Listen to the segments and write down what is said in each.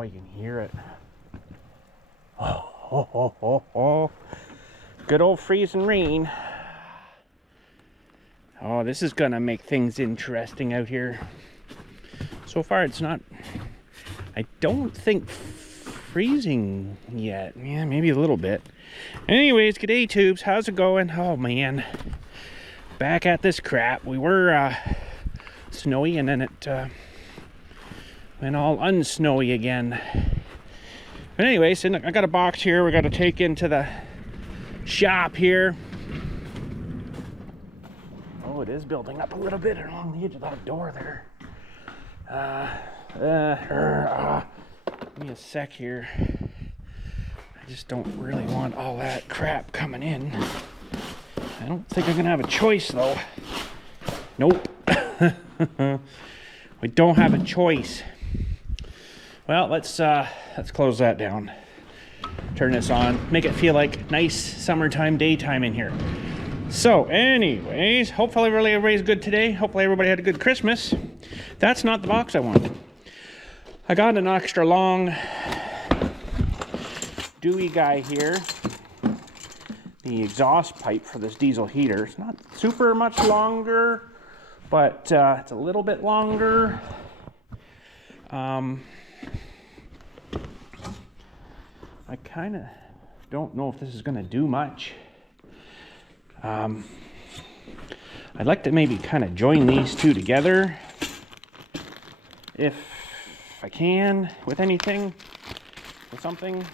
Oh, you can hear it. Oh. Good old freezing rain. Oh, this is gonna make things interesting out here. So far it's not, I don't think freezing yet. Yeah, maybe a little bit. Anyways, g'day tubes, how's it going? Oh man, back at this crap. We were snowy and then it went all unsnowy again. But anyways, I got a box here we got to take into the shop here. Oh, it is building up a little bit along the edge of that door there. Give me a sec here. I just don't really want all that crap coming in. I don't think I'm gonna have a choice though. Nope. We don't have a choice. Well, let's close that down. Turn this on. Make it feel like nice summertime daytime in here. So, anyways, hopefully everybody's good today. Hopefully everybody had a good Christmas. That's not the box I wanted. I got an extra long Dewey guy here. The exhaust pipe for this diesel heater. It's not super much longer, but it's a little bit longer. I kind of don't know if this is going to do much. I'd like to maybe kind of join these two together if I can with anything, with something.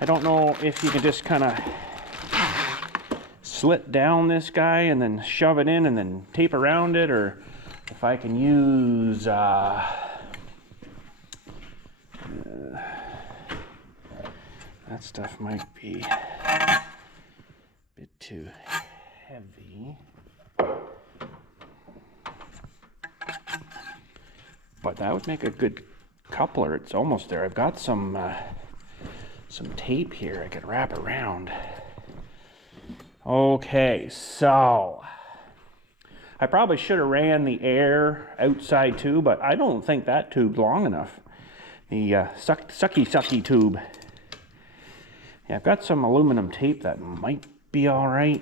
I don't know if you can just kind of slit down this guy and then shove it in and then tape around it, or if I can use that stuff might be a bit too heavy, but that would make a good coupler. It's almost there. I've got some tape here I could wrap around. Okay, so I probably should have ran the air outside too, but I don't think that tube's long enough. The sucky tube. Yeah, I've got some aluminum tape that might be all right.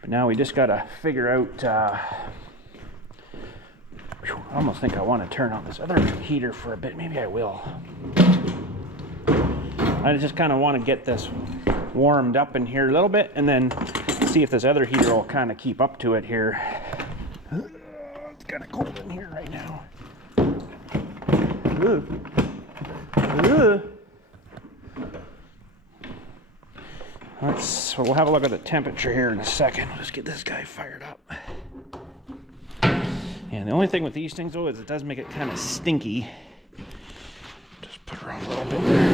But now we just gotta figure out, I almost think I want to turn on this other heater for a bit. Maybe I will. I just kind of want to get this warmed up in here a little bit and then see if this other heater will kind of keep up to it here. It's kind of cold in here right now. We'll have a look at the temperature here in a second. Let's get this guy fired up. And the only thing with these things though is it does make it kind of stinky. Just put her on a little bit there.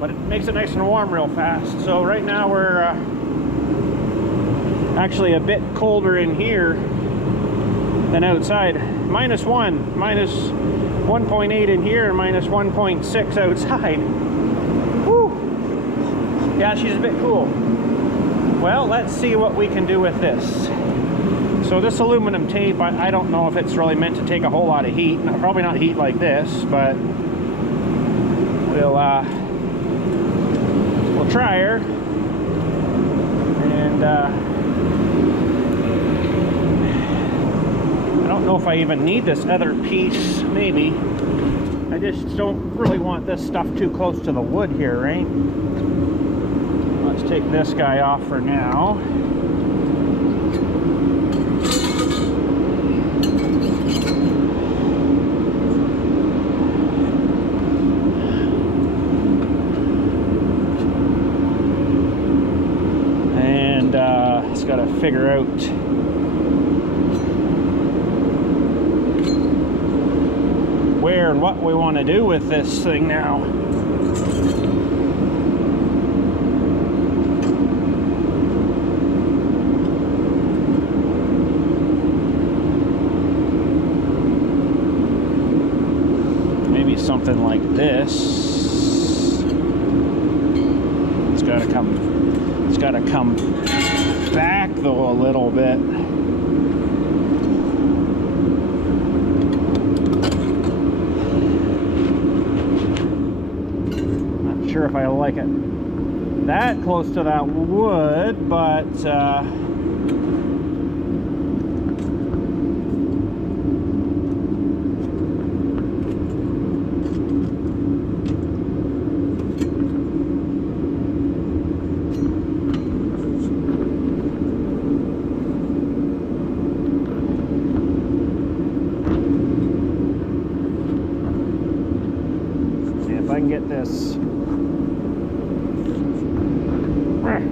But it makes it nice and warm real fast. So right now we're actually a bit colder in here than outside. -1, -1.8 in here and -1.6 outside. Yeah, she's a bit cool. Well, let's see what we can do with this. So this aluminum tape, I don't know if it's really meant to take a whole lot of heat. Probably not heat like this, but we'll try her. And I don't know if I even need this other piece, maybe. I just don't really want this stuff too close to the wood here, right? Let's take this guy off for now. And just got to figure out where and what we want to do with this thing now. Something like this. It's got to come back though a little bit. sure if I like it that close to that wood, but if I can get this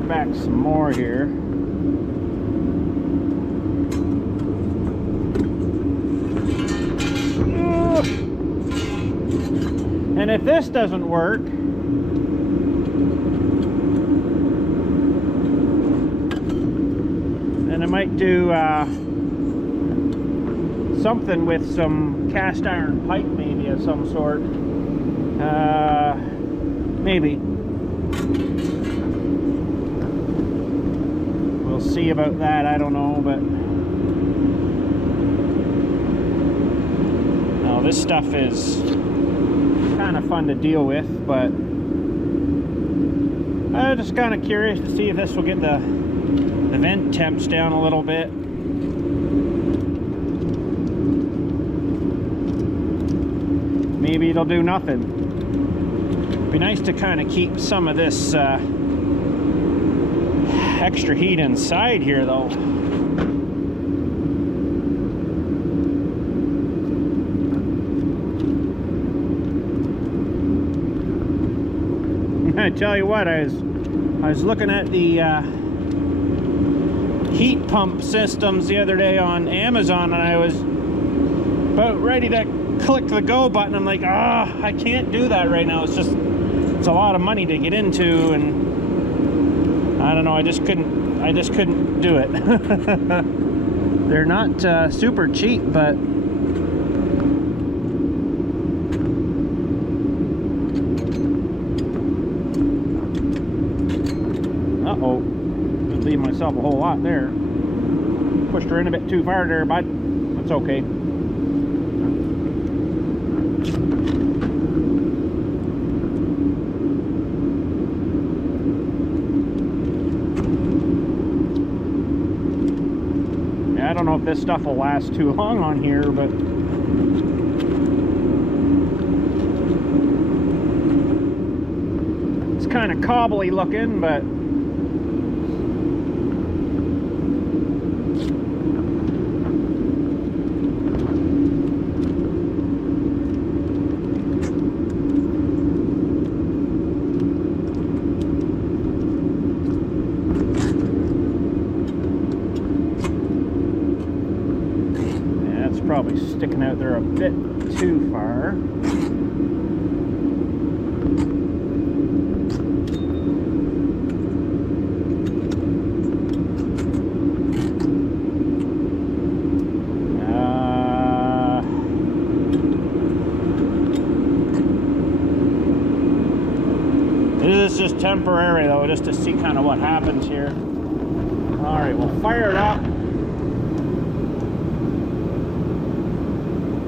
back some more here. And if this doesn't work, then I might do something with some cast iron pipe, maybe of some sort. Maybe. We'll see about that, I don't know, but no, this stuff is kind of fun to deal with, but I'm just kind of curious to see if this will get the vent temps down a little bit. Maybe it'll do nothing. Be nice to kind of keep some of this extra heat inside here, though. I tell you what, I was looking at the heat pump systems the other day on Amazon, and I was about ready to click the go button. I'm like, I can't do that right now. It's a lot of money to get into, and I don't know, I just couldn't do it. They're not super cheap, but uh-oh, just leave myself a whole lot there. Pushed her in a bit too far there, but that's okay. I don't know if this stuff will last too long on here, but it's kind of cobbly looking, but probably sticking out there a bit too far. This is just temporary though, just to see kind of what happens here. All right, we'll fire it up.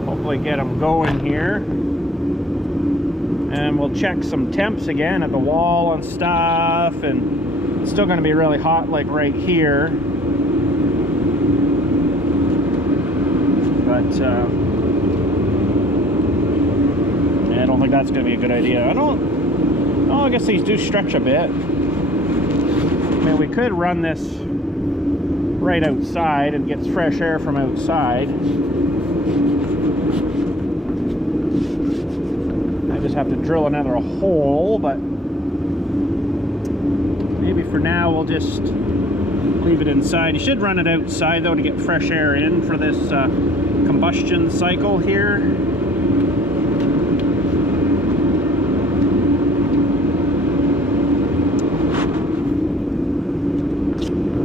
Hopefully get them going here, and we'll check some temps again at the wall and stuff, and it's still going to be really hot like right here, but yeah, I don't think that's going to be a good idea. I guess these do stretch a bit. I mean, we could run this right outside and get fresh air from outside. Just have to drill another hole, but maybe for now we'll just leave it inside. You should run it outside though to get fresh air in for this combustion cycle here.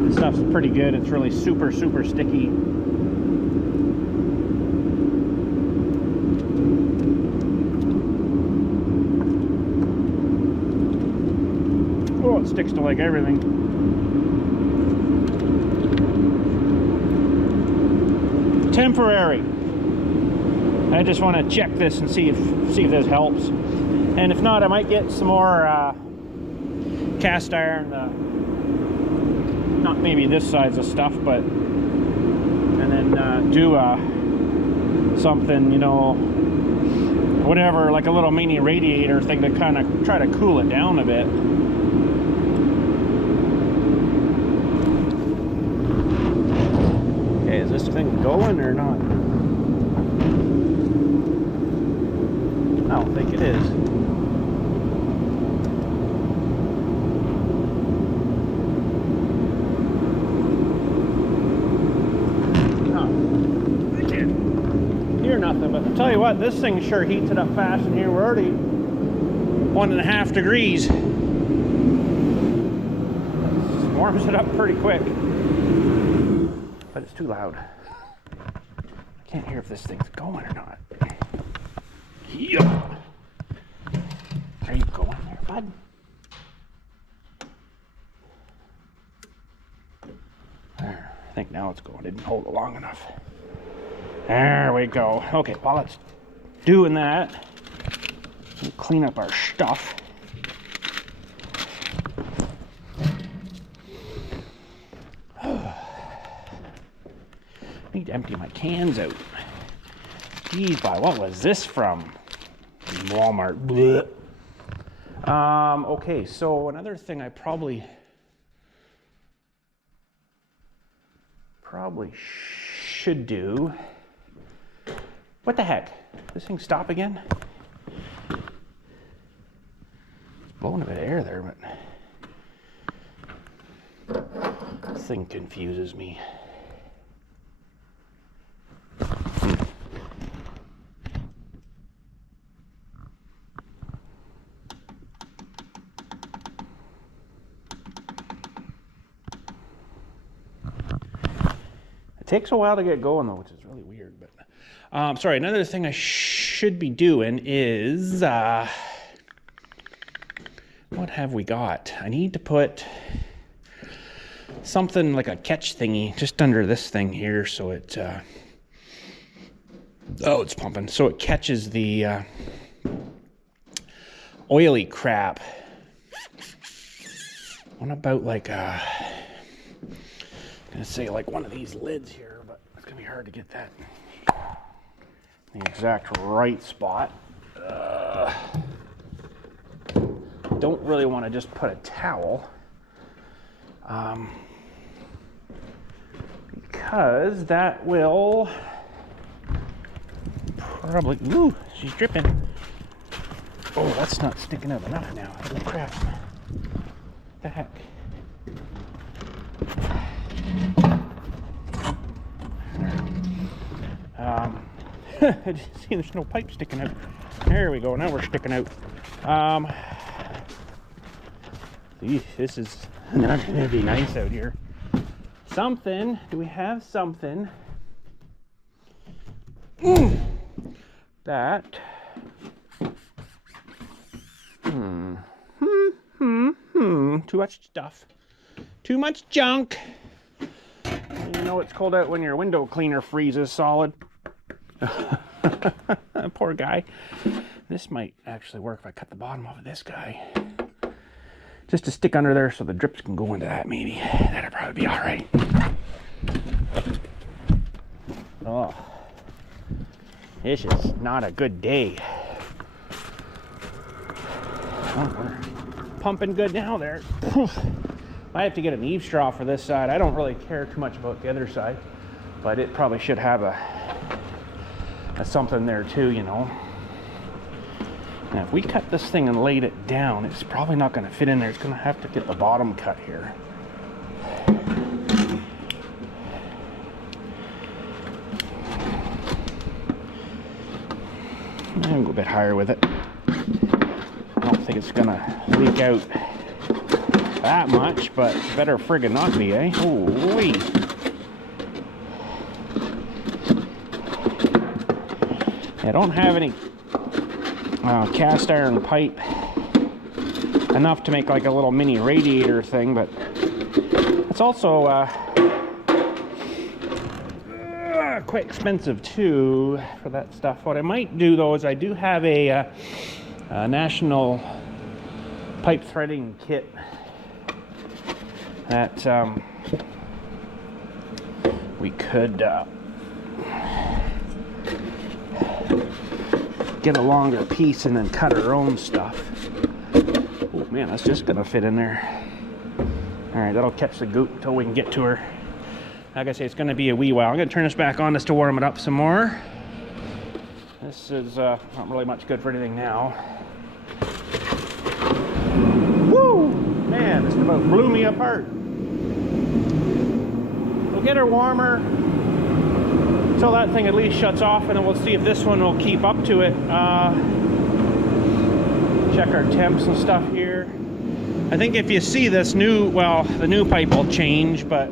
This stuff's pretty good. It's really super sticky. Oh, it sticks to like everything. Temporary. I just want to check this and see if this helps. And if not, I might get some more cast iron, not maybe this size of stuff, but, and then do something, you know, whatever, like a little mini radiator thing to kind of try to cool it down a bit. Okay, is this thing going or not? I don't think it is. Nothing, but I'll tell you what, this thing sure heats it up fast in here. We're already 1.5 degrees. Warms it up pretty quick, but it's too loud. I can't hear if this thing's going or not. Yeah. Are you going there, bud? There, I think now it's going. Didn't hold it long enough. There we go. Okay, while it's doing that, we'll clean up our stuff. Need to empty my cans out. Geez, what was this from? Walmart. Blech. Okay, so another thing I probably should do. What the heck? This thing stop again? It's blowing a bit of air there, but this thing confuses me. It takes a while to get going though, which is really weird, but sorry, another thing I should be doing is, what have we got? I need to put something like a catch thingy just under this thing here so it, oh, it's pumping. So it catches the oily crap. What about like I'm gonna say like one of these lids here, but it's gonna be hard to get that the exact right spot. Don't really want to just put a towel because that will probably, ooh, she's dripping. Oh, that's not sticking out enough now. Holy crap. What the heck? See, there's no pipe sticking out. There we go. Now we're sticking out. This is not going to be nice out here. Something. Do we have something that? Too much stuff. Too much junk. You know it's cold out when your window cleaner freezes solid. Poor guy. This might actually work if I cut the bottom off of this guy. Just to stick under there so the drips can go into that maybe. That'd probably be alright. Oh. This is not a good day. Oh, we're pumping good now there. I have to get an eave straw for this side. I don't really care too much about the other side, but it probably should have a something there too, you know. Now if we cut this thing and laid it down, it's probably not going to fit in there. It's going to have to get the bottom cut here. I'm going to go a bit higher with it. I don't think it's going to leak out that much, but better friggin' not be, eh? Holy. I don't have any cast iron pipe enough to make like a little mini radiator thing, but it's also quite expensive too for that stuff. What I might do though is I do have a national pipe threading kit that we could get a longer piece and then cut our own stuff. Oh man, that's just gonna fit in there. All right, that'll catch the goop until we can get to her. Like I say, it's gonna be a wee while. I'm gonna turn this back on just to warm it up some more. This is not really much good for anything now. Woo! Man, this about blew me apart. We'll get her warmer until that thing at least shuts off, and then we'll see if this one will keep up to it. Check our temps and stuff here. I think if you see this new, well, the new pipe will change, but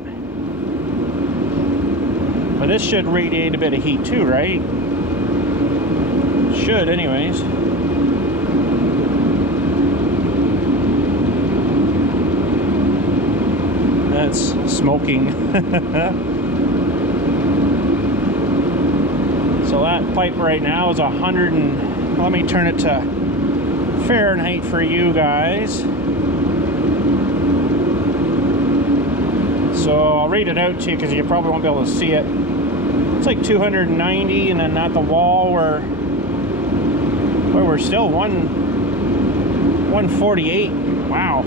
this should radiate a bit of heat too, right? Should, anyways. That's smoking. So that pipe right now is 100 and, let me turn it to Fahrenheit for you guys. So I'll read it out to you because you probably won't be able to see it. It's like 290, and then at the wall we're still 148. Wow,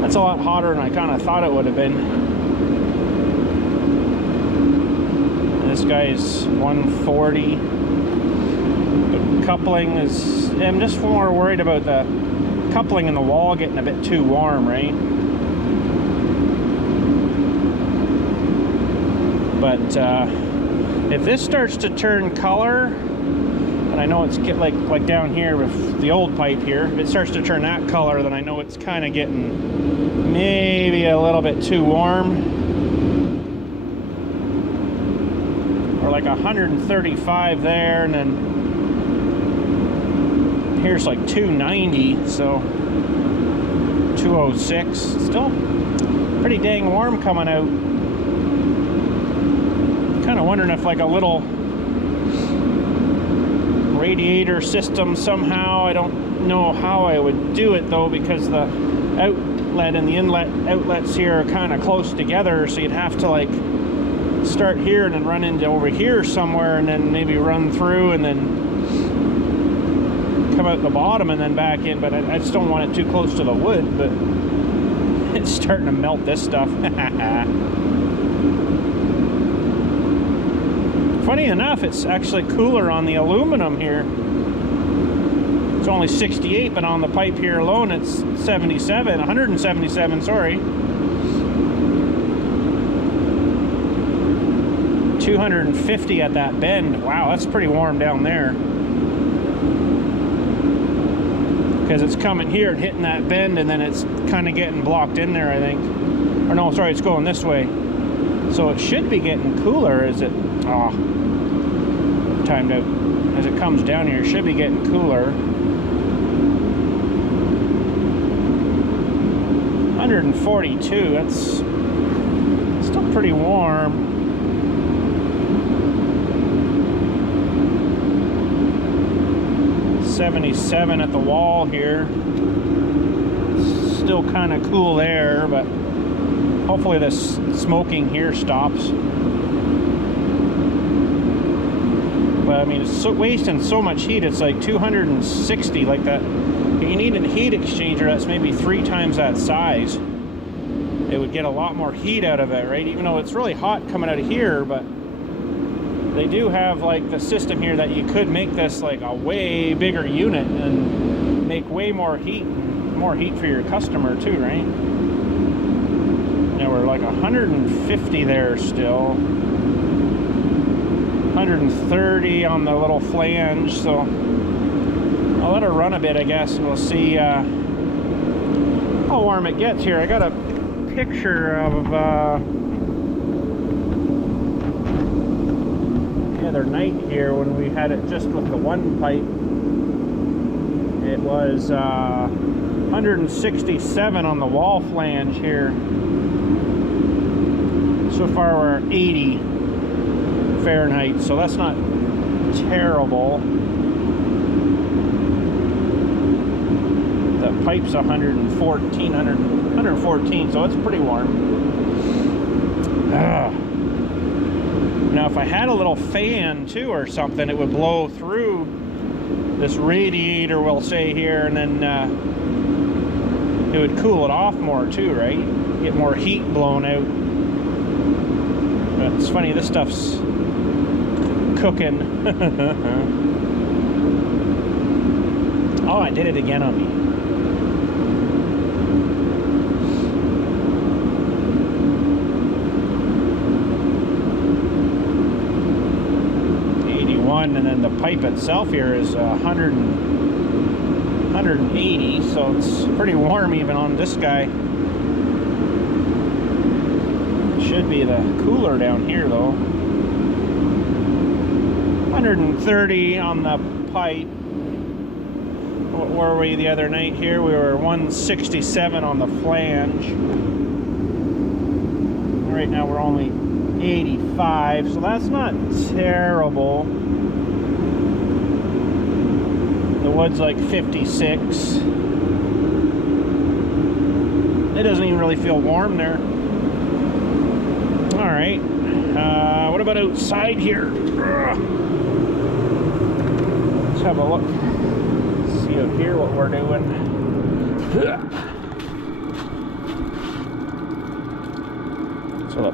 that's a lot hotter than I kind of thought it would have been. This guy's 140. The coupling is, I'm just more worried about the coupling in the wall getting a bit too warm, right? But if this starts to turn color, and I know it's like down here with the old pipe here, if it starts to turn that color, then I know it's kind of getting maybe a little bit too warm. Or like 135 there, and then here's like 290, so 206. Still pretty dang warm coming out. Kind of wondering if like a little radiator system somehow, I don't know how I would do it though, because the outlet and the inlet outlets here are kind of close together, so you'd have to like start here and then run into over here somewhere, and then maybe run through and then come out the bottom and then back in. But I just don't want it too close to the wood, but it's starting to melt this stuff. Funny enough, it's actually cooler on the aluminum here. It's only 68, but on the pipe here alone, it's 77, 177, sorry. 250 at that bend. Wow, that's pretty warm down there. Because it's coming here and hitting that bend, and then it's kind of getting blocked in there, I think. Or no, sorry, it's going this way. So it should be getting cooler as it, timed out. As it comes down here, it should be getting cooler. 142, that's still pretty warm. .77 at the wall here. Still kind of cool there, but hopefully this smoking here stops. But I mean, it's wasting so much heat. It's like 260, like that. You need a heat exchanger that's maybe 3 times that size. It would get a lot more heat out of it, right? Even though it's really hot coming out of here, but they do have like the system here that you could make this like a way bigger unit and make way more heat for your customer too, right? Now we're like 150 there still. 130 on the little flange, so I'll let her run a bit, I guess, and we'll see how warm it gets here. I got a picture of the other night here when we had it just with the one pipe. It was 167 on the wall flange here. So far we're 80 Fahrenheit, so that's not terrible. The pipe's 114, so it's pretty warm. Now if I had a little fan too or something, it would blow through this radiator, we'll say here, and then it would cool it off more too, right? Get more heat blown out. But it's funny, this stuff's cooking. Oh, I did it again on me. And then the pipe itself here is 180, so it's pretty warm even on this guy. Should be the cooler down here though. 130 on the pipe. What were we the other night here? We were 167 on the flange. Right now we're only 85, so that's not terrible. The wood's like 56. It doesn't even really feel warm there. All right. What about outside here? Let's have a look. See out here what we're doing. So the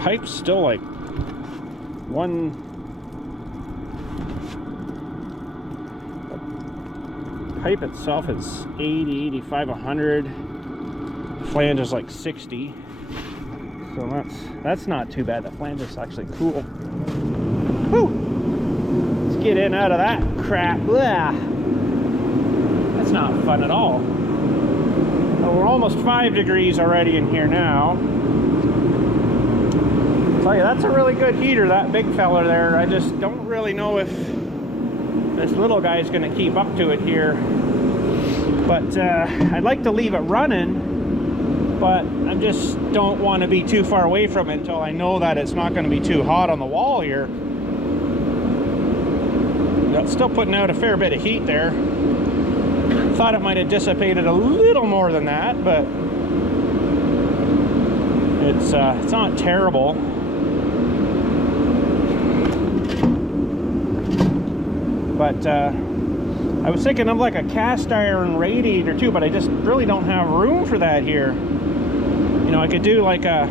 pipe's still like pipe itself is 80, 85, 100. Flange is like 60. So that's not too bad. The flange is actually cool. Whew. Let's get in out of that crap. Blah. That's not fun at all. Well, we're almost 5 degrees already in here now. I'll tell you, that's a really good heater, that big fella there. I just don't really know if this little guy's going to keep up to it here. But I'd like to leave it running, but I just don't want to be too far away from it until I know that it's not going to be too hot on the wall here. It's still putting out a fair bit of heat there. Thought it might have dissipated a little more than that, but it's not terrible. But I was thinking of like a cast iron radiator too, but I just really don't have room for that here. You know, I could do like a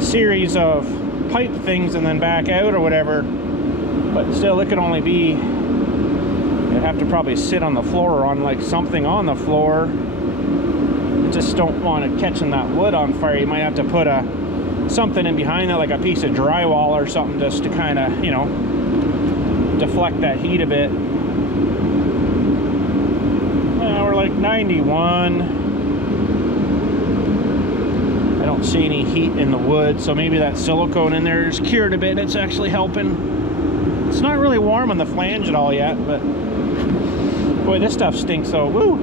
series of pipe things and then back out or whatever, but still it could only be, I'd have to probably sit on the floor or on like something on the floor. I just don't want it catching that wood on fire. You might have to put something in behind it, like a piece of drywall or something, just to kind of, you know, deflect that heat a bit. We're like 91. I don't see any heat in the wood, so maybe that silicone in there is cured a bit. It's actually helping. It's not really warm on the flange at all yet, but boy, this stuff stinks though. Woo!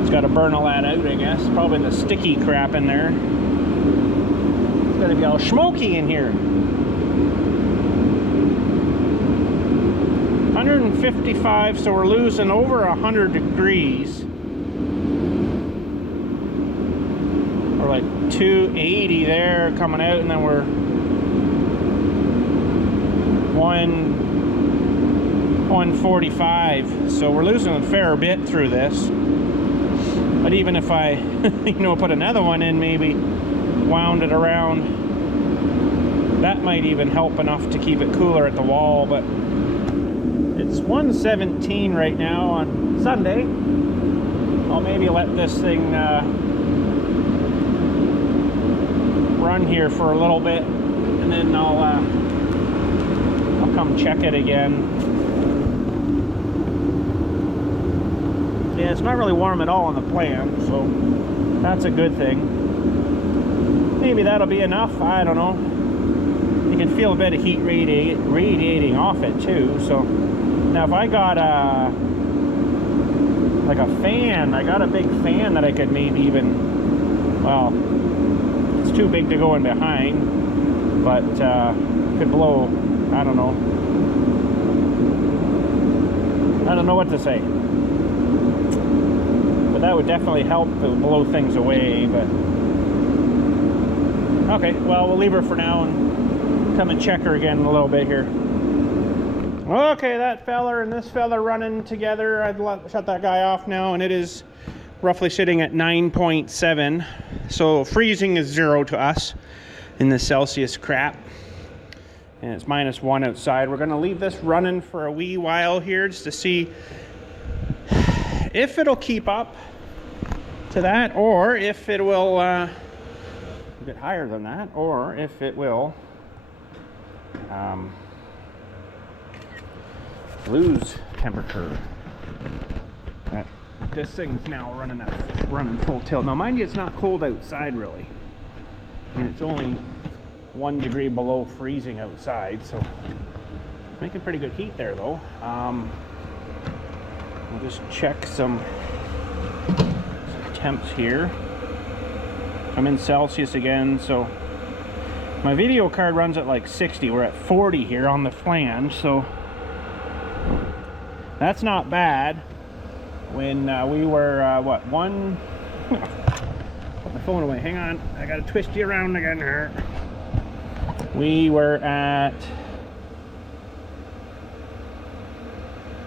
It's got to burn all that out, I guess. Probably the sticky crap in there. It's got to be all smoky in here. 155, so we're losing over 100 degrees. We're like 280 there coming out, and then we're 145. So we're losing a fair bit through this. But even if I, you know, put another one in, maybe wound it around, that might even help enough to keep it cooler at the wall. But it's 117 right now on Sunday. I'll maybe let this thing run here for a little bit, and then I'll come check it again. Yeah, it's not really warm at all on the plant, so that's a good thing. Maybe that'll be enough, I don't know. You can feel a bit of heat radiating off it too. So now if I got like a fan, I got a big fan that I could maybe even, well, it's too big to go in behind, but could blow, I don't know. I don't know what to say. But that would definitely help blow things away, but... Okay, well, we'll leave her for now and come and check her again in a little bit here. Okay, that feller and this fella running together. I've shut that guy off now, and it is roughly sitting at 9.7. So freezing is 0 to us in the Celsius crap. And it's -1 outside. We're gonna leave this running for a wee while here just to see if it'll keep up to that, or if it will get higher than that, or if it will lose temperature. This thing's now running full tilt. Now mind you, it's not cold outside really. I mean, it's only 1 degree below freezing outside, so making pretty good heat there though. We'll just check some temps here. I'm in Celsius again, so my video card runs at like 60. We're at 40 here on the flange, so that's not bad. When we were what, one put my phone away, hang on, I gotta twist you around again here. We were at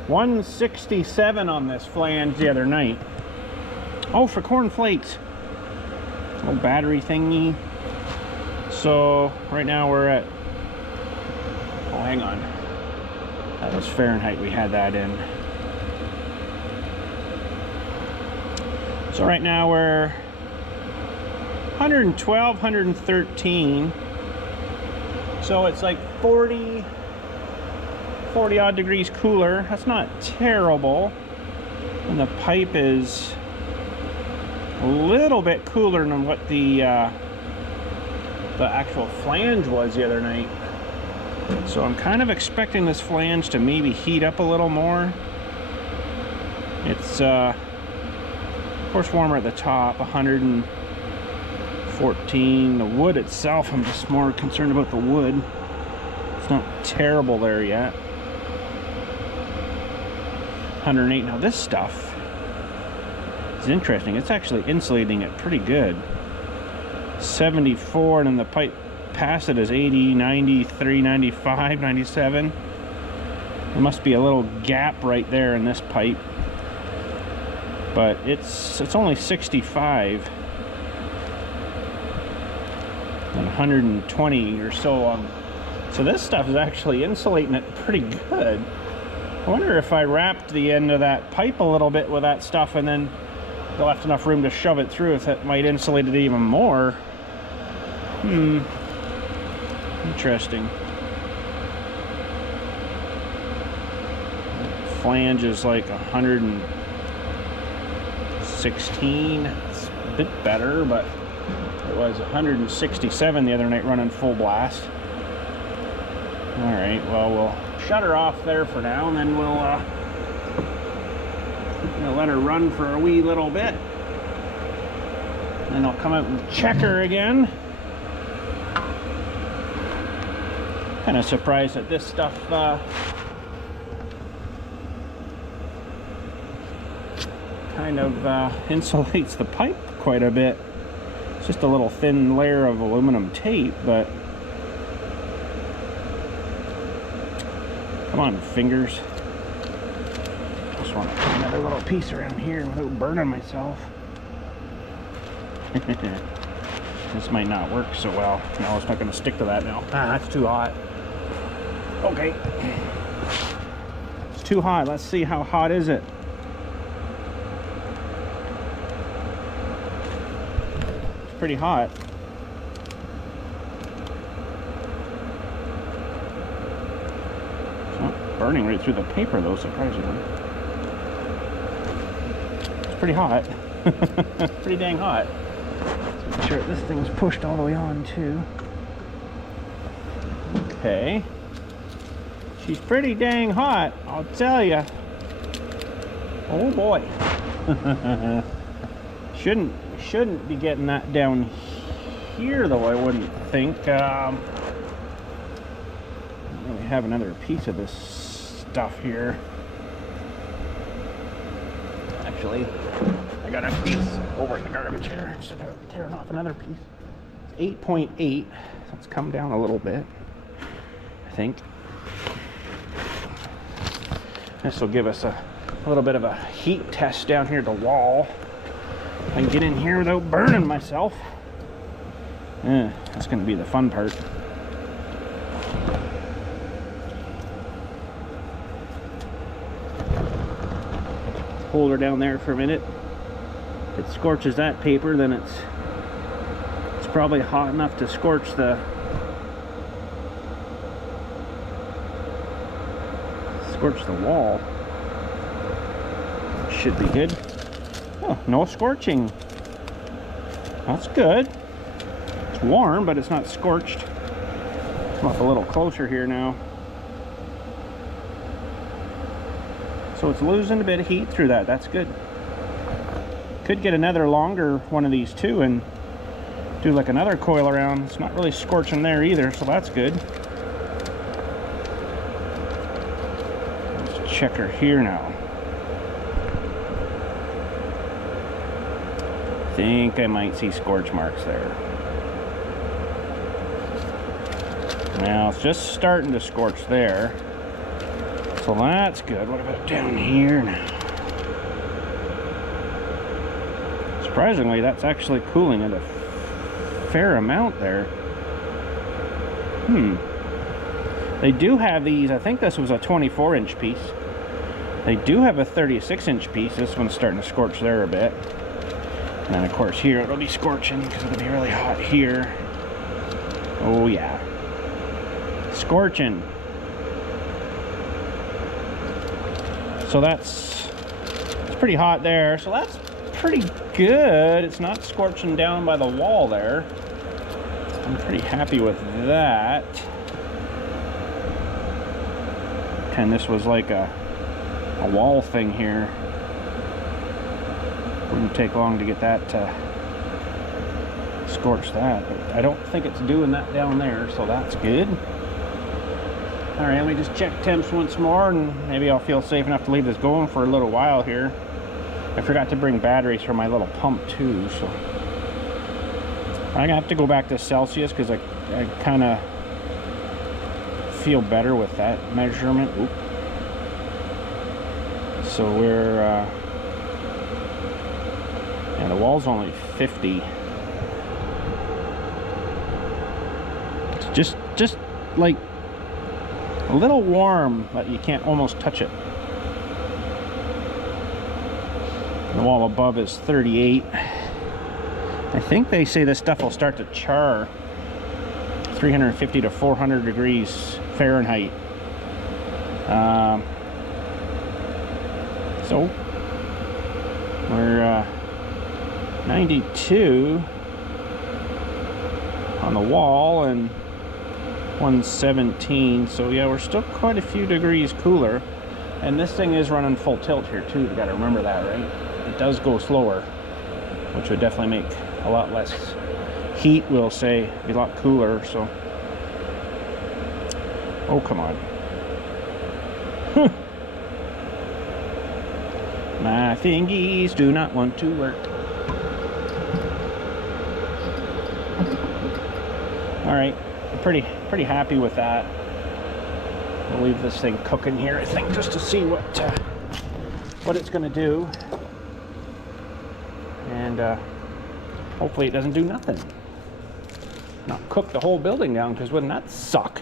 167 on this flange the other night. Oh, for corn flakes. Little battery thingy. So right now we're at, oh hang on, that was Fahrenheit we had that in. So right now we're 112, 113. So it's like 40 odd degrees cooler. That's not terrible. And the pipe is a little bit cooler than what the actual flange was the other night. So I'm kind of expecting this flange to maybe heat up a little more. It's of course warmer at the top, 114. The wood itself, I'm just more concerned about the wood. It's not terrible there yet. 108. Now this stuff is interesting. It's actually insulating it pretty good. 74, and then the pipe past it is 80, 93, 95, 97. There must be a little gap right there in this pipe, but it's only 65 and 120 or so on. So this stuff is actually insulating it pretty good. I wonder if I wrapped the end of that pipe a little bit with that stuff and then left enough room to shove it through, if that might insulate it even more. Interesting. Flange is like 116. It's a bit better, but it was 167 the other night running full blast. All right, well, we'll shut her off there for now, and then we'll let her run for a wee little bit. Then I'll come out and check her again. Kind of surprised that this stuff kind of insulates the pipe quite a bit. It's just a little thin layer of aluminum tape, but come on, fingers. Just want to put another little piece around here without burning myself. This might not work so well. No, it's not going to stick to that now. Ah, that's too hot. Okay. It's too hot. Let's see, how hot is it? It's pretty hot. It's not burning right through the paper though, surprisingly. It's pretty hot. Pretty dang hot. Let's make sure this thing's pushed all the way on too. Okay. She's pretty dang hot, I'll tell you. Oh boy. Shouldn't be getting that down here though, I wouldn't think. We have another piece of this stuff here. actually. I got a piece over in the garbage here. Just tearing off another piece. It's 8.8, so it's come down a little bit, I think. This will give us a little bit of a heat test down here at the wall. I can get in here without burning myself. That's going to be the fun part. Hold her down there for a minute. If it scorches that paper, then it's probably hot enough to scorch the wall. Should be good. Oh, no scorching. That's good. It's warm, but it's not scorched. Come up a little closer here now. So it's losing a bit of heat through that. That's good. Could get another longer one of these too and do like another coil around. It's not really scorching there either, so that's good. Let's check her here now. I think I might see scorch marks there. Now it's just starting to scorch there, so that's good. What about down here now? Surprisingly, that's actually cooling at a fair amount there. They do have these, I think this was a 24-inch piece. They do have a 36-inch piece. This one's starting to scorch there a bit. And then of course here it'll be scorching because it'll be really hot here. Oh yeah. Scorching. So it's pretty hot there. So that's pretty good. It's not scorching down by the wall there. I'm pretty happy with that. And this was like a wall thing here. Wouldn't take long to get that to scorch that, but I don't think it's doing that down there, so that's good. All right, let me just check temps once more, and maybe I'll feel safe enough to leave this going for a little while here. I forgot to bring batteries for my little pump too, so I'm gonna have to go back to Celsius because I kind of feel better with that measurement. Oop. So we're and the wall's only 50. It's just like a little warm, but you can't almost touch it. The wall above is 38. I think they say this stuff will start to char 350 to 400 degrees Fahrenheit. So we're 92 on the wall and 117, so yeah, we're still quite a few degrees cooler. And this thing is running full tilt here too. You got to remember that, right? It does go slower, which would definitely make a lot less heat, we'll say, be a lot cooler. So oh, come on. My fingies do not want to work. All right, I'm pretty happy with that. I'll leave this thing cooking here, I think, just to see what it's going to do, and hopefully it doesn't do nothing. Not cook the whole building down, because wouldn't that suck?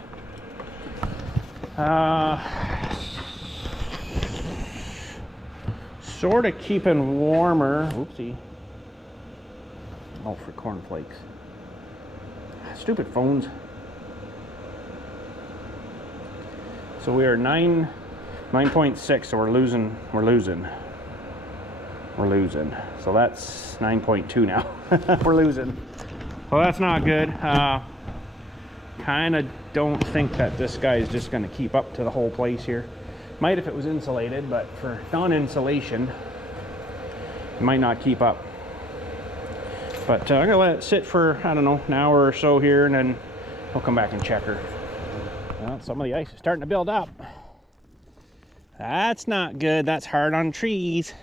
Sort of keeping warmer. Oopsie. Oh, for cornflakes. Stupid phones. So we are 9.6, so we're losing. So that's 9.2 now. We're losing. Well, that's not good. Kind of don't think that this guy is just going to keep up to the whole place here. Might if it was insulated, but for non-insulation, it might not keep up. But I'm gonna let it sit for, I don't know, an hour or so here, and then we'll come back and check her. Well, some of the ice is starting to build up. That's not good. That's hard on trees.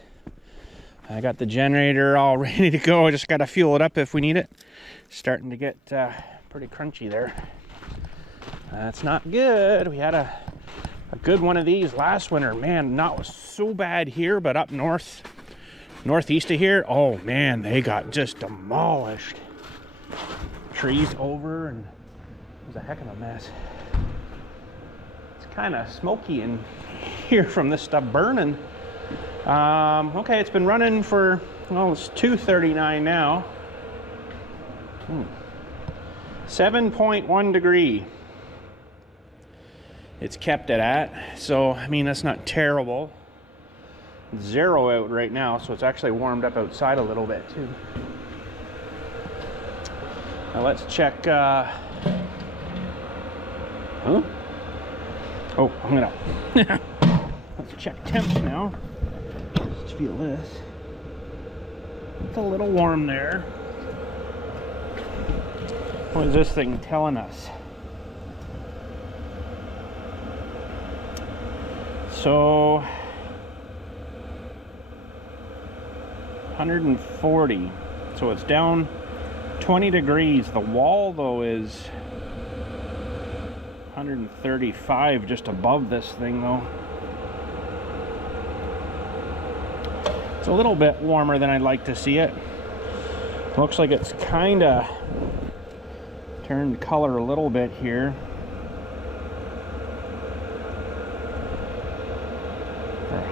I got the generator all ready to go. I just got to fuel it up if we need it. Starting to get pretty crunchy there. That's not good. We had a good one of these last winter. Man, not so bad here, but up north, northeast of here, oh man, they got just demolished. Trees over, and it was a heck of a mess. It's kind of smoky in here from this stuff burning. Okay, it's been running for, well, it's 2:39 now. 7.1 degree. It's kept it at, so I mean that's not terrible. It's 0 out right now, so it's actually warmed up outside a little bit too. Now let's check. Huh? Oh, I'm gonna. Let's check temps now. Let's feel this. It's a little warm there. What is this thing telling us? So 140. So it's down 20 degrees. The wall though is 135 just above this thing though. It's a little bit warmer than I'd like to see it. Looks like it's kind of turned color a little bit here.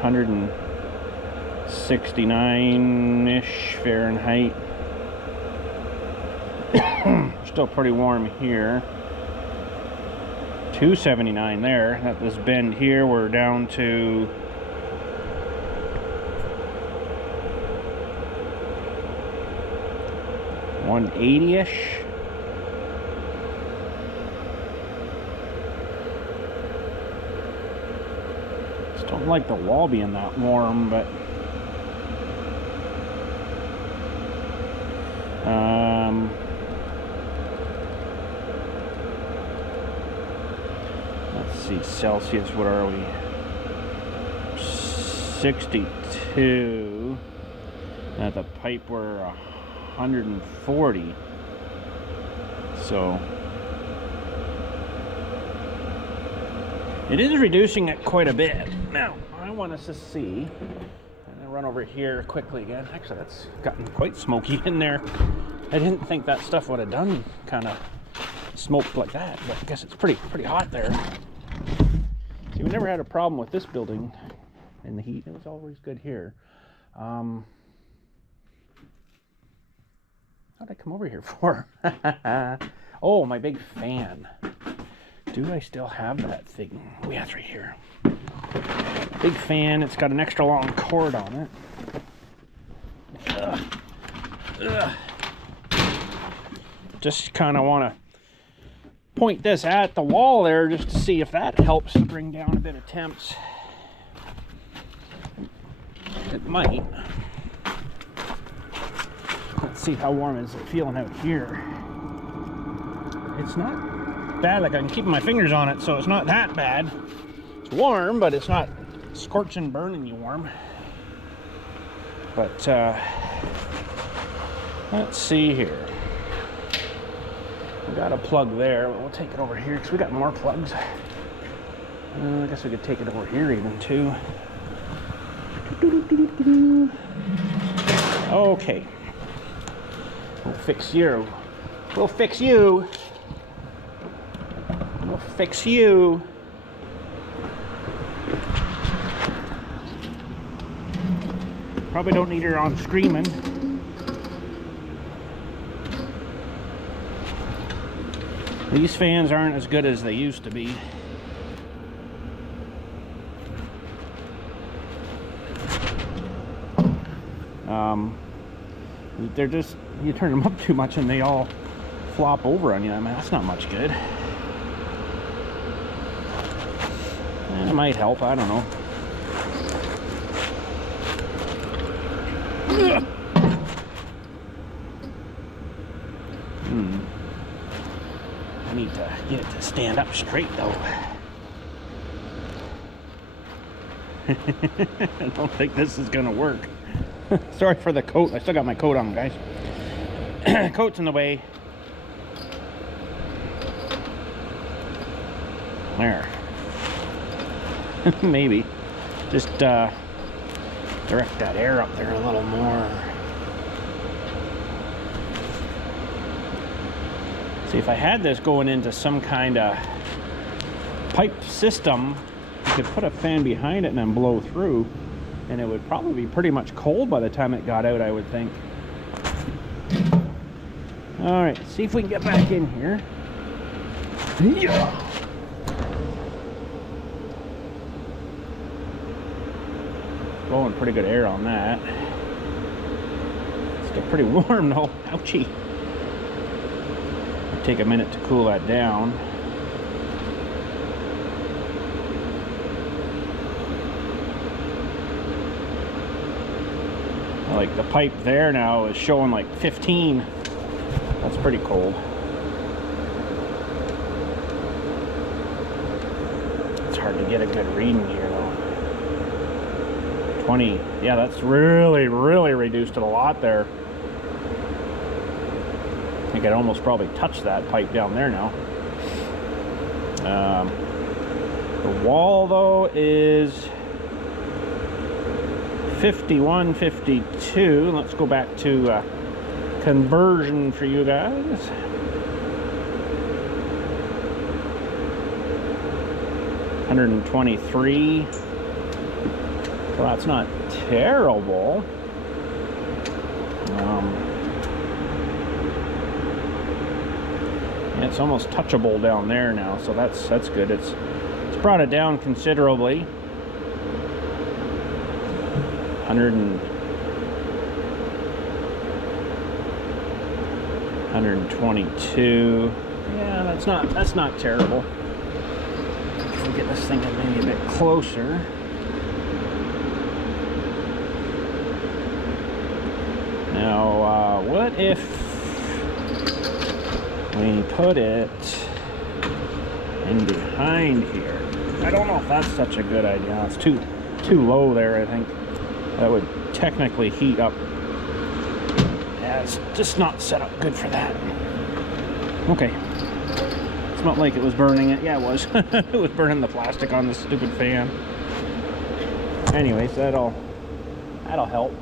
169-ish Fahrenheit. Still pretty warm here. 279 there. At this bend here, we're down to 180-ish. Don't like the wall being that warm, but let's see, Celsius, what are we? 62. At the pipe we're 140. So it is reducing it quite a bit. Now, I want us to see. I'm gonna run over here quickly again. Actually, that's gotten quite smoky in there. I didn't think that stuff would have done kind of smoked like that, but I guess it's pretty hot there. See, we never had a problem with this building in the heat. It was always good here. What did I come over here for? Oh, my big fan. Do I still have that thing? Oh yeah, it's right here. Big fan. It's got an extra long cord on it. Just kind of want to point this at the wall there just to see if that helps to bring down a bit of temps. It might. Let's see how warm is it feeling out here. It's not bad. Like I can keep my fingers on it, so it's not that bad. It's warm, but it's not scorching, burning you warm. But let's see here. We got a plug there. We'll take it over here because we got more plugs. I guess we could take it over here even too. Okay. We'll fix you. We'll fix you. We'll fix you. Probably don't need her on screaming. These fans aren't as good as they used to be. They're just, you turn them up too much and they all flop over on you. I mean, that's not much good. It might help, I don't know. I need to get it to stand up straight though. I don't think this is gonna work. Sorry for the coat. I still got my coat on, guys. Coat's in the way. There. Maybe. Just direct that air up there a little more. See, if I had this going into some kind of pipe system, you could put a fan behind it and then blow through, and it would probably be pretty much cold by the time it got out, I would think. All right, see if we can get back in here. Yeah. Blowing pretty good air on that. It's still pretty warm though. Ouchie. It'll take a minute to cool that down. Like the pipe there now is showing like 15. That's pretty cold. It's hard to get a good reading here though. 20. Yeah, that's really reduced it a lot there. I think I'd almost probably touch that pipe down there now. The wall though is 51, 52. Let's go back to conversion for you guys. $123. So that's not terrible. And it's almost touchable down there now, so that's good. It's brought it down considerably. 122. Yeah, that's not terrible. If we get this thing maybe a bit closer. Now, what if we put it in behind here? I don't know if that's such a good idea. It's too low there, I think. That would technically heat up. Yeah, it's just not set up good for that. Okay. It's not like it was burning it. Yeah, it was. It was burning the plastic on this stupid fan. Anyways, that'll help.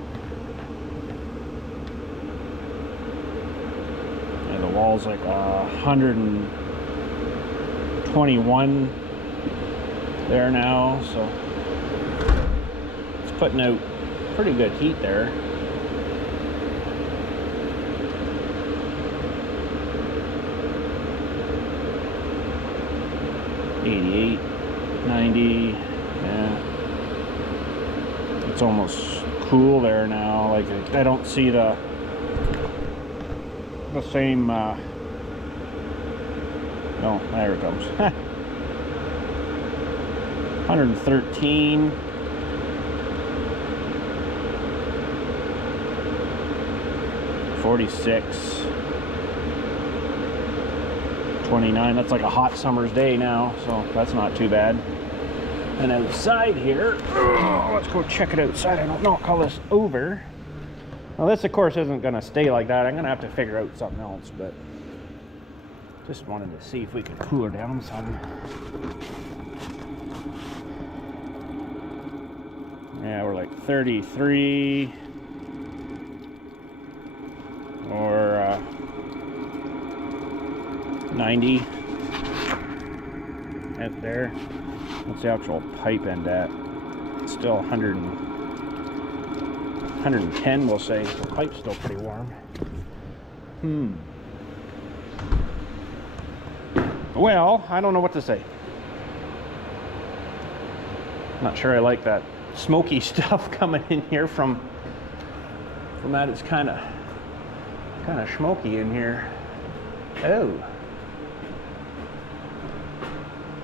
Yeah, the wall's like 121 there now, so it's putting out pretty good heat there. $88, $90, yeah. It's almost cool there now. Like I don't see the same. Oh, there it comes. 113. 46. 29. That's like a hot summer's day now, so that's not too bad. And outside here, let's go check it outside. I don't know, I'll call this over. Well, this of course isn't going to stay like that. I'm going to have to figure out something else, but just wanted to see if we could cool her down some. Yeah, we're like 33 or 90 at there. What's the actual pipe end at? It's still 110, we'll say. The pipe's still pretty warm. Well, I don't know what to say. Not sure I like that smoky stuff coming in here from that. It's kind of smoky in here. Oh.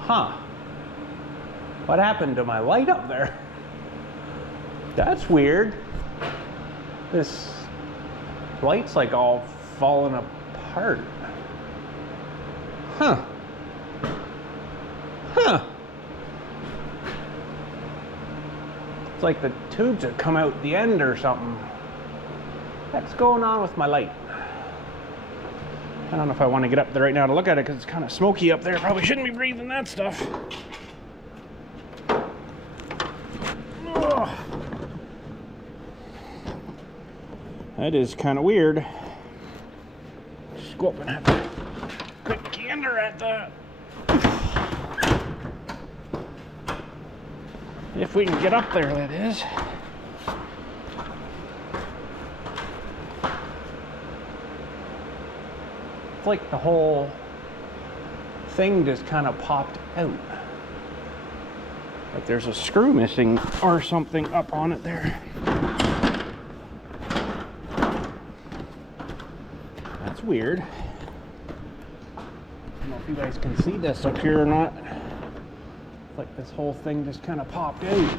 Huh. What happened to my light up there? That's weird. This light's like all falling apart. Huh. Huh. It's like the tubes have come out the end or something. What's going on with my light? I don't know if I want to get up there right now to look at it because it's kind of smoky up there. Probably shouldn't be breathing that stuff. Ugh. That is kind of weird. Just go up and have a quick gander at that. If we can get up there, that is. It's like the whole thing just kind of popped out. Like there's a screw missing or something up on it there. That's weird. I don't know if you guys can see this up here or not. It's like this whole thing just kind of popped out.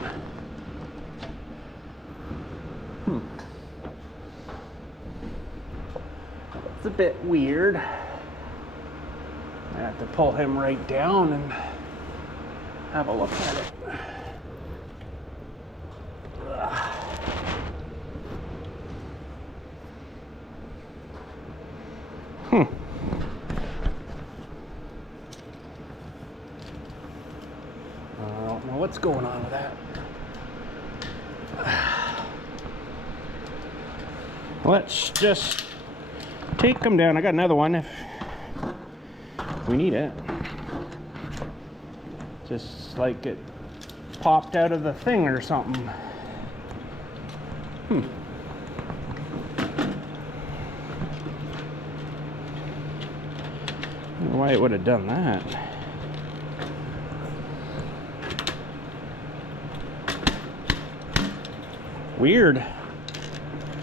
It's a bit weird. I have to pull him right down and have a look at it. I don't know what's going on with that. Let's just take them down. I got another one if we need it. Just like it popped out of the thing or something. I don't know why it would have done that. Weird.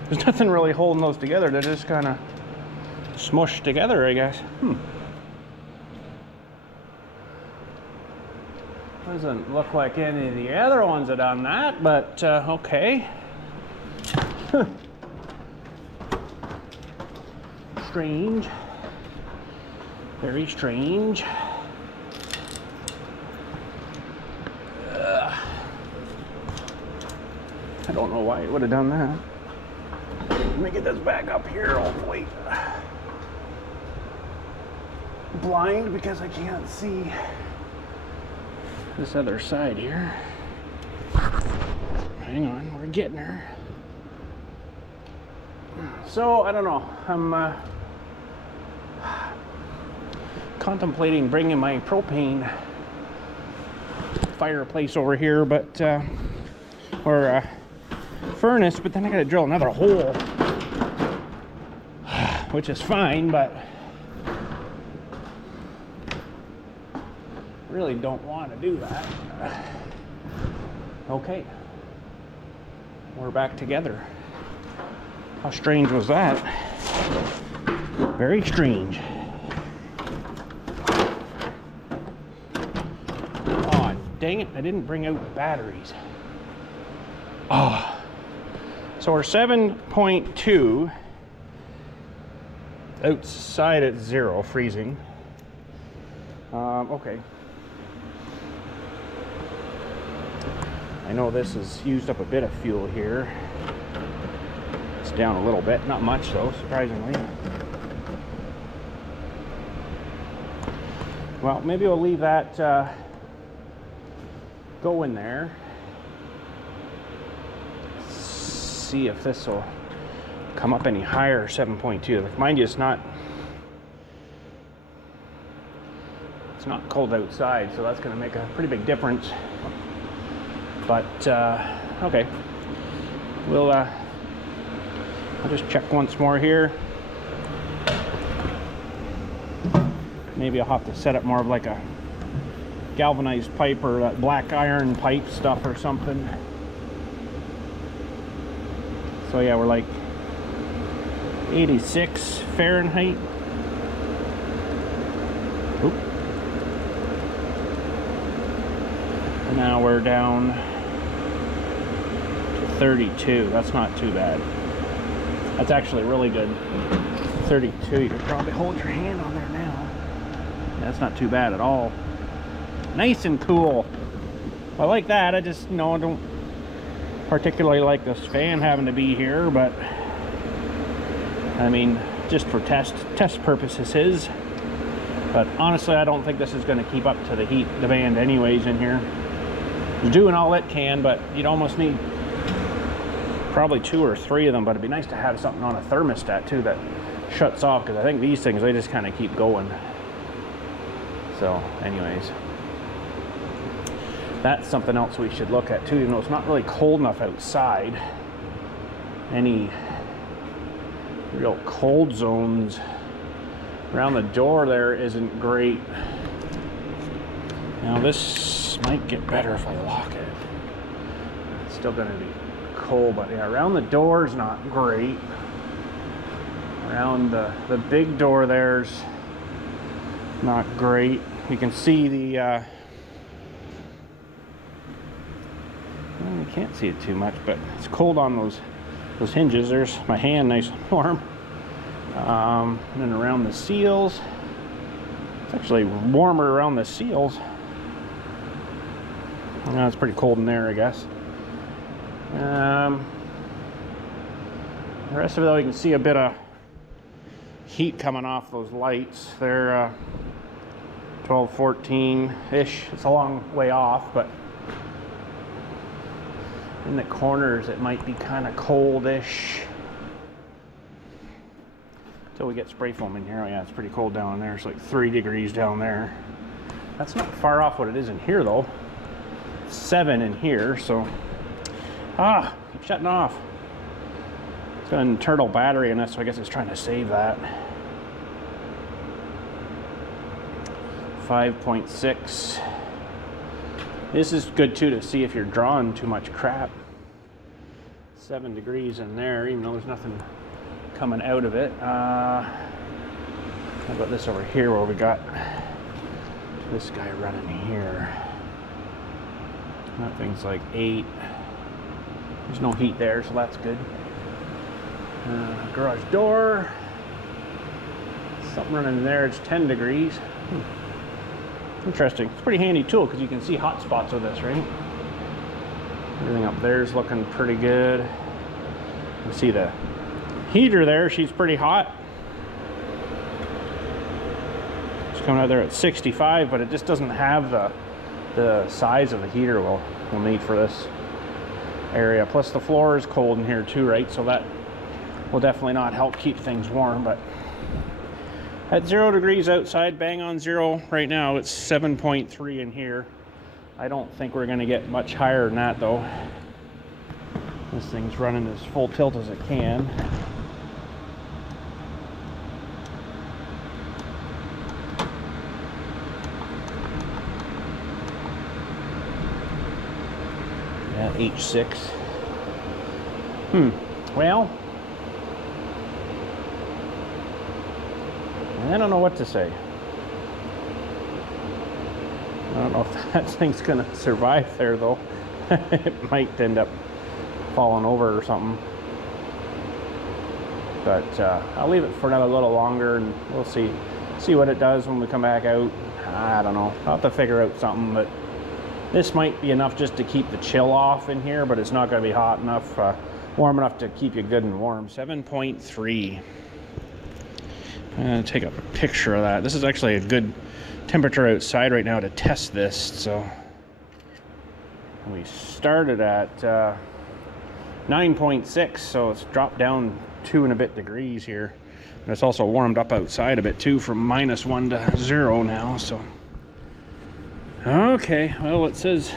There's nothing really holding those together. They're just kind of smushed together, I guess. Doesn't look like any of the other ones have done that, but okay. Strange. Very strange. I don't know why it would have done that. Let me get this back up here all the way. Blind because I can't see this other side here. Hang on, we're getting her. So, I don't know. I'm contemplating bringing my propane fireplace over here, but or furnace, but then I gotta drill another hole, which is fine, but really don't want to do that. Okay, we're back together. How strange was that? Very strange. Oh, dang it, I didn't bring out batteries. Oh. So we're 7.2 outside at 0, freezing. Okay. I know this has used up a bit of fuel here. It's down a little bit, not much though, surprisingly. Well, maybe we'll leave that go in there. See if this will come up any higher. 7.2. Like, mind you, it's not cold outside, so that's going to make a pretty big difference. But okay, we'll I'll just check once more here. Maybe I'll have to set up more of like a galvanized pipe or that black iron pipe stuff or something. So yeah, we're like 86 Fahrenheit. Oop. And now we're down to 32. That's not too bad. That's actually really good. 32, you could probably hold your hand on there now. Yeah, that's not too bad at all. Nice and cool. I like that. I just, you know, don't particularly like this fan having to be here, but I mean, just for test purposes. But honestly, I don't think this is going to keep up to the heat demand anyways in here. It's doing all it can, but you'd almost need probably 2 or 3 of them. But it'd be nice to have something on a thermostat too that shuts off, because I think these things, they just kind of keep going. So anyways, that's something else we should look at too. Even though it's not really cold enough outside, any real cold zones around the door there isn't great. Now this might get better if I lock it. It's still going to be cold, but yeah, around the door is not great. Around the big door there's not great. You can see the well, you can't see it too much, but it's cold on those hinges. There's my hand, nice and warm. And then around the seals, it's actually warmer around the seals. It's pretty cold in there, I guess. The rest of it, though, you can see a bit of heat coming off those lights. They're 12, 14-ish. It's a long way off, but in the corners it might be kind of coldish. Until we get spray foam in here. Oh yeah, it's pretty cold down there. It's like 3 degrees down there. That's not far off what it is in here though. 7 in here, so keep shutting off. It's got an internal battery in this, so I guess it's trying to save that. 5.6. This is good too to see if you're drawing too much crap. 7 degrees in there, even though there's nothing coming out of it. How about this over here where we got this guy running here? That thing's like 8. There's no heat there, so that's good. Garage door. Something running in there. It's 10 degrees. Interesting. It's a pretty handy tool because you can see hot spots with this, right? Everything up there is looking pretty good. You see the heater there. She's pretty hot. It's coming out there at 65, but it just doesn't have the size of the heater we'll need for this area. Plus the floor is cold in here too, right? So that will definitely not help keep things warm. But at 0 degrees outside, bang on 0 right now, it's 7.3 in here. I don't think we're going to get much higher than that though. This thing's running as full tilt as it can. Yeah, H6. Well, I don't know what to say. I don't know if that thing's gonna survive there though. It might end up falling over or something. But I'll leave it for another little longer and we'll see what it does when we come back out. I don't know. I'll have to figure out something, but this might be enough just to keep the chill off in here, but it's not going to be hot enough, warm enough to keep you good and warm. 7.3. I'm going to take a picture of that. This is actually a good temperature outside right now to test this. So we started at 9.6, so it's dropped down 2 and a bit degrees here. And it's also warmed up outside a bit too, from -1 to 0 now. So okay, well it says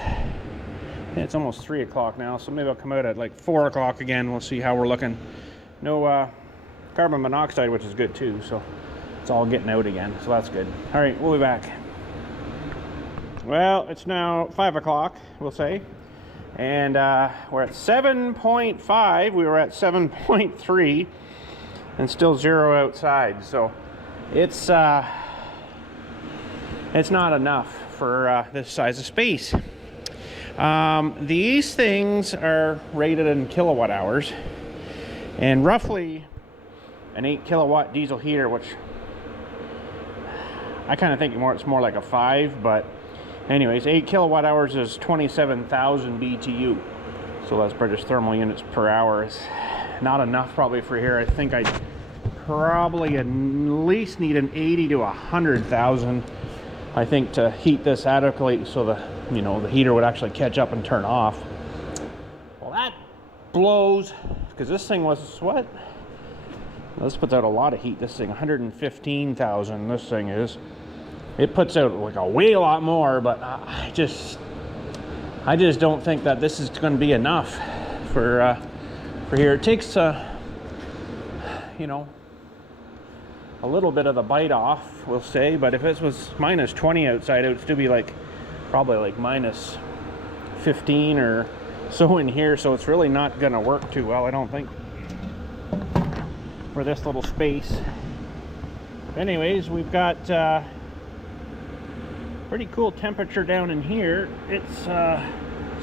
it's almost 3 o'clock now, so maybe I'll come out at like 4 o'clock again. We'll see how we're looking. No carbon monoxide, which is good too, so it's all getting out again, so that's good. All right, we'll be back. Well, it's now 5 o'clock, we'll say, and we're at 7.5. We were at 7.3 and still 0 outside, so it's not enough for this size of space. These things are rated in kilowatt hours, and roughly an 8 kilowatt diesel heater, which I kind of think it's more like a 5, but anyways, 8 kilowatt hours is 27,000 BTU. So that's British thermal units per hour. Is not enough probably for here. I think I probably at least need an 80 to 100,000, I think, to heat this adequately so the, you know, the heater would actually catch up and turn off. Well, that blows, because this thing was what? This puts out a lot of heat. This thing, 115,000. This thing is. It puts out like a way lot more, but I just don't think that this is going to be enough for here. It takes you know, a little bit of the bite off, we'll say, but if it was minus 20 outside, it would still be like probably like minus 15 or so in here, so it's really not gonna work too well, I don't think, for this little space. Anyways, we've got pretty cool temperature down in here. It's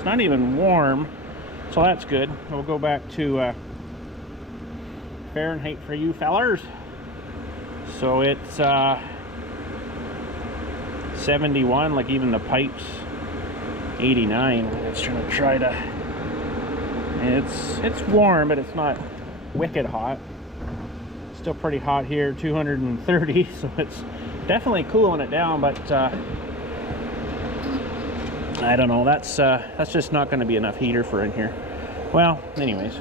not even warm, so that's good. We'll go back to Fahrenheit for you fellers. So it's 71, like even the pipes 89. It's gonna try to, it's warm, but it's not wicked hot. Still pretty hot here, 230, so it's definitely cooling it down, but I don't know, that's just not going to be enough heater for in here. Well, anyways,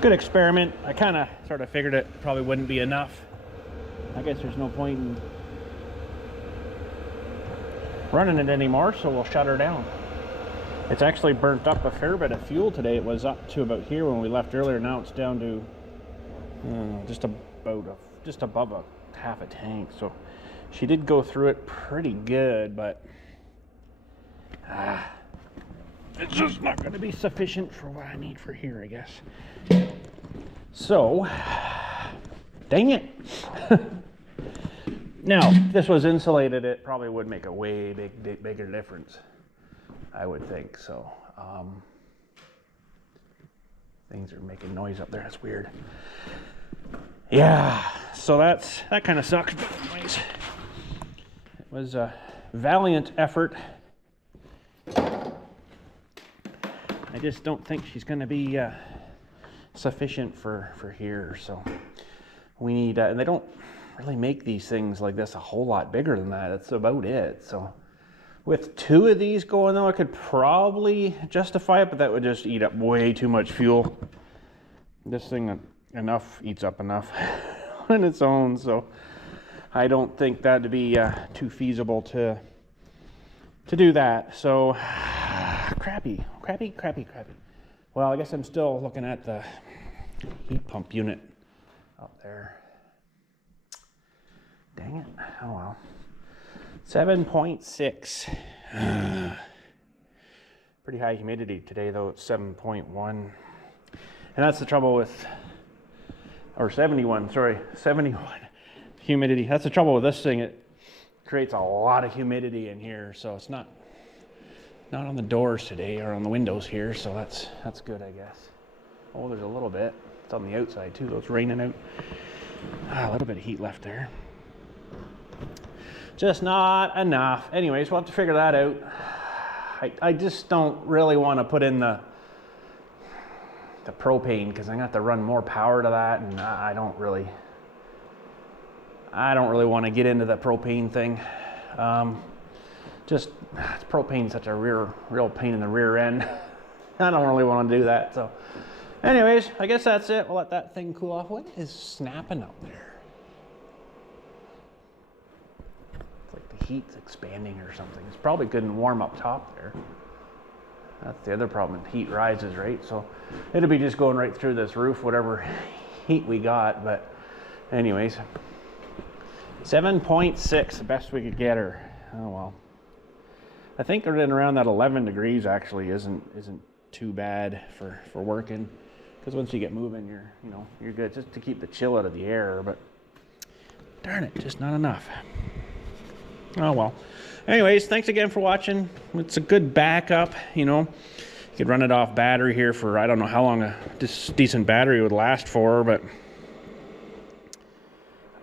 good experiment. I kind of sort of figured it probably wouldn't be enough. I guess there's no point in running it anymore, so we'll shut her down. It's actually burnt up a fair bit of fuel today. It was up to about here when we left earlier. Now it's down to just above a half a tank. So she did go through it pretty good, but it's just not going to be sufficient for what I need for here, I guess. So, dang it. Now, if this was insulated, it probably would make a way bigger difference, I would think. So, things are making noise up there. That's weird. Yeah, so that kind of sucks. But anyways, it was a valiant effort. I just don't think she's going to be sufficient for here. So we need, and they don't really make these things like this a whole lot bigger than that. That's about it. So with two of these going though, I could probably justify it, but that would just eat up way too much fuel. This thing eats up enough on its own, so I don't think that'd be too feasible to do that. So crappy. Well, I guess I'm still looking at the heat pump unit up there. Dang it. Oh well. 7.6. Pretty high humidity today though. It's 7.1. And that's the trouble with, or 71, sorry, 71 humidity. That's the trouble with this thing. It creates a lot of humidity in here, so it's not on the doors today or on the windows here, so that's good, I guess. Oh, there's a little bit. It's on the outside too, though. It's raining out. A little bit of heat left there. Just not enough. Anyways, we'll have to figure that out. I just don't really want to put in the propane, because I'm gonna have to run more power to that, and I don't really want to get into the propane thing. Just propane's such a real pain in the rear end. I don't really want to do that. So anyways, I guess that's it. We'll let that thing cool off. What is snapping up there? It's like the heat's expanding or something. It's probably good and warm up top there. That's the other problem. Heat rises, right? So it'll be just going right through this roof, whatever heat we got. But anyways, 7.6, the best we could get her. Oh well. I think they're in around that 11 degrees actually isn't too bad for working, because once you get moving, you're good, just to keep the chill out of the air. But darn it, just not enough. Oh well. Anyways, thanks again for watching. It's a good backup, You could run it off battery here for, I don't know how long a decent battery would last for, but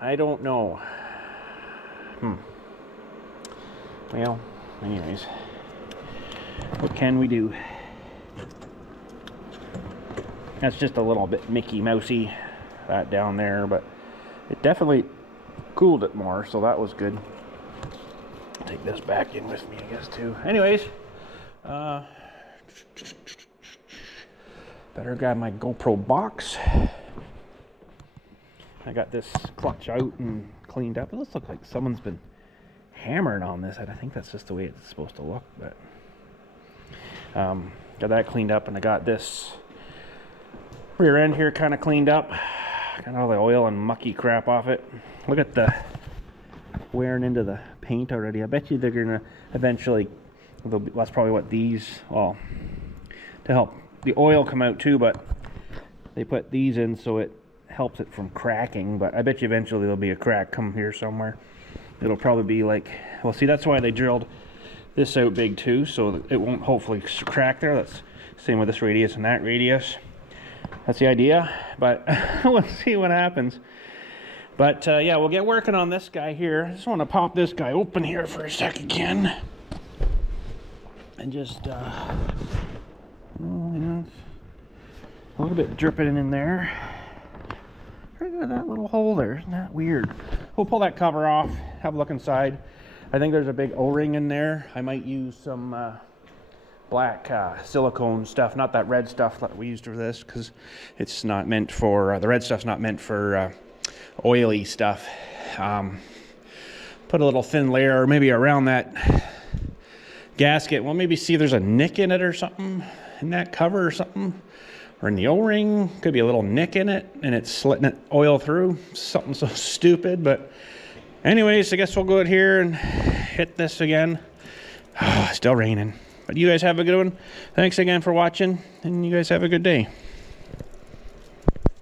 I don't know. Well, anyways, what can we do? That's just a little bit Mickey Mousey, that down there, but it definitely cooled it more, so that was good. I'll take this back in with me, I guess, too. Anyways, better grab my GoPro box. I got this clutch out and cleaned up. It looks like someone's been hammering on this. I think that's just the way it's supposed to look, but got that cleaned up, and I got this rear end here kind of cleaned up. Got all the oil and mucky crap off it. Look at the wearing into the paint already. I bet you they're gonna eventually, that's probably what these, well, to help the oil come out too, but they put these in so it helps it from cracking. But I bet you eventually there'll be a crack come here somewhere. It'll probably be like, well, see, that's why they drilled this out big too, so that it won't hopefully crack there. That's same with this radius and that radius. That's the idea, but we'll see what happens. But yeah, we'll get working on this guy here. I just want to pop this guy open here for a sec again, and just you know, a little bit dripping in there. Look at that little hole there. Isn't that weird? We'll pull that cover off, have a look inside. I think there's a big O-ring in there. I might use some black silicone stuff, not that red stuff that we used for this, because it's not meant for, the red stuff's not meant for oily stuff. Put a little thin layer maybe around that gasket. Well, maybe see if there's a nick in it or something, in that cover or something. Or in the O-ring, could be a little nick in it, and it's slitting it oil through. Something so stupid, but anyways, I guess we'll go out here and hit this again. Still raining. But you guys have a good one. Thanks again for watching, and you guys have a good day.